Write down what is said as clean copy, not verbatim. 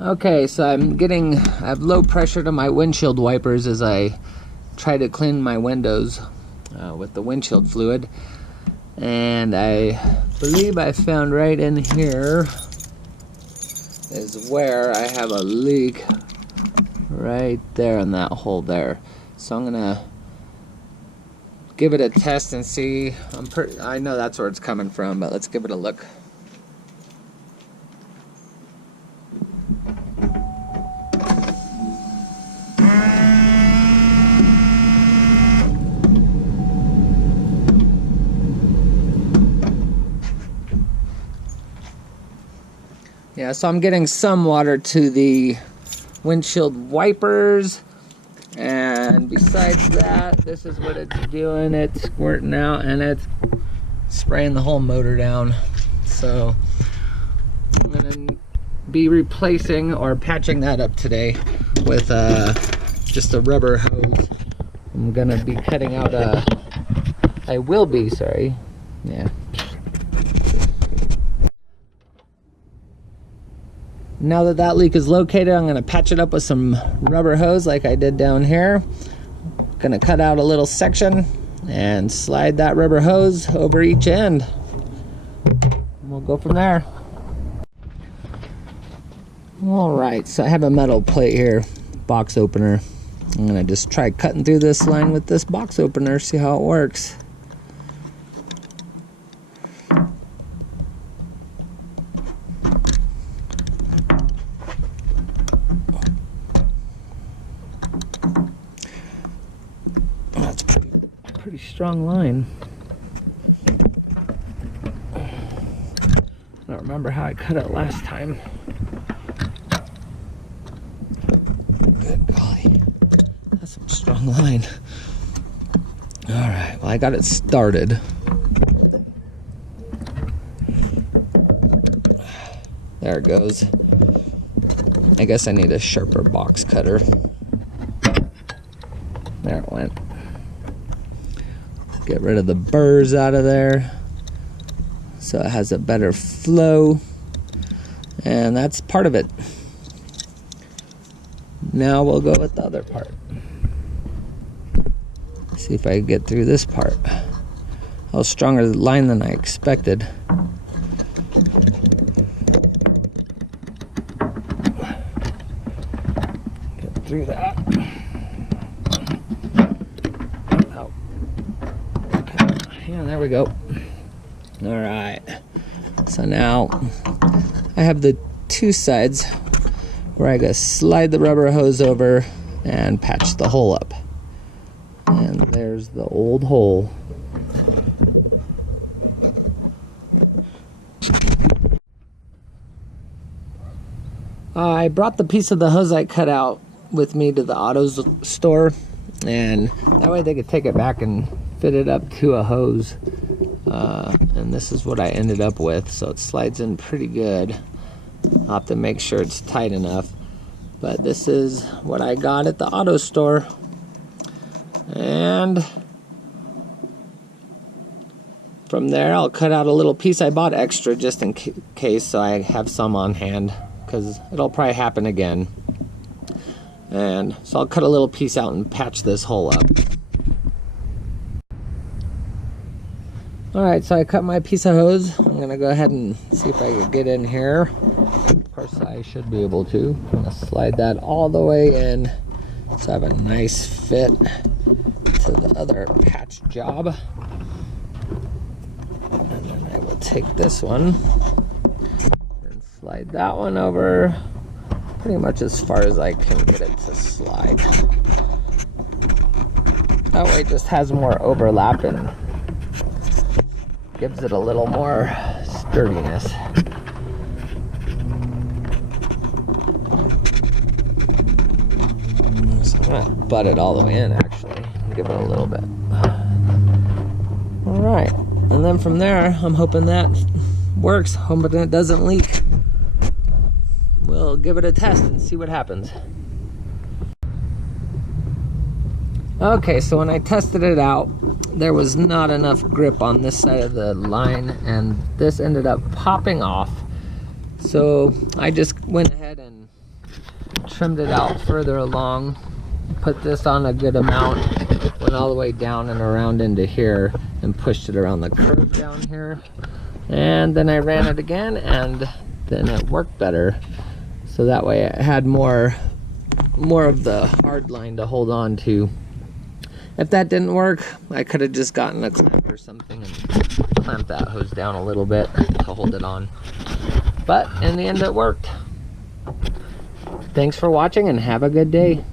Okay, so I have low pressure to my windshield wipers as I try to clean my windows with the windshield fluid. And I believe I found right in here is where I have a leak, right there in that hole there. So I'm gonna give it a test and see. I know that's where it's coming from, but let's give it a look. Yeah, so I'm getting some water to the windshield wipers, and besides that, this is what it's doing. It's squirting out and it's spraying the whole motor down. So I'm gonna be replacing or patching that up today with just a rubber hose. I'm gonna be cutting out yeah. Now that that leak is located, I'm gonna patch it up with some rubber hose like I did down here. Gonna cut out a little section and slide that rubber hose over each end. We'll go from there. All right, so I have a metal plate here, box opener. I'm gonna just try cutting through this line with this box opener, see how it works. Pretty strong line. I don't remember how I cut it last time. Good golly, that's some strong line. All right, well, I got it started. There it goes. I guess I need a sharper box cutter. There it went. Get rid of the burrs out of there so it has a better flow, and that's part of it. Now we'll go with the other part. See if I can get through this part. That was stronger line than I expected. Get through that. Yeah, there we go. All right, so now I have the two sides where I gotta slide the rubber hose over and patch the hole up. And there's the old hole. I brought the piece of the hose I cut out with me to the auto store, and that way they could take it back and fit it up to a hose, and this is what I ended up with. So it slides in pretty good. I'll have to make sure it's tight enough, but this is what I got at the auto store. And from there I'll cut out a little piece. I bought extra just in case, so I have some on hand because it'll probably happen again. And so I'll cut a little piece out and patch this hole up. Alright, so I cut my piece of hose. I'm going to go ahead and see if I can get in here. Of course, I should be able to. I'm going to slide that all the way in so I have a nice fit to the other patch job. And then I will take this one and slide that one over pretty much as far as I can get it to slide. That way it just has more overlap and gives it a little more sturdiness. So I'm gonna butt it all the way in, actually, and give it a little bit. All right, and then from there, I'm hoping that works, hoping it doesn't leak. We'll give it a test and see what happens. Okay, so when I tested it out, there was not enough grip on this side of the line, and this ended up popping off. So I just went ahead and trimmed it out further along, put this on a good amount, went all the way down and around into here, and pushed it around the curve down here. And then I ran it again, and then it worked better. So that way it had more of the hard line to hold on to. If that didn't work, I could have just gotten a clamp or something and clamped that hose down a little bit to hold it on. But in the end it worked. Thanks for watching and have a good day.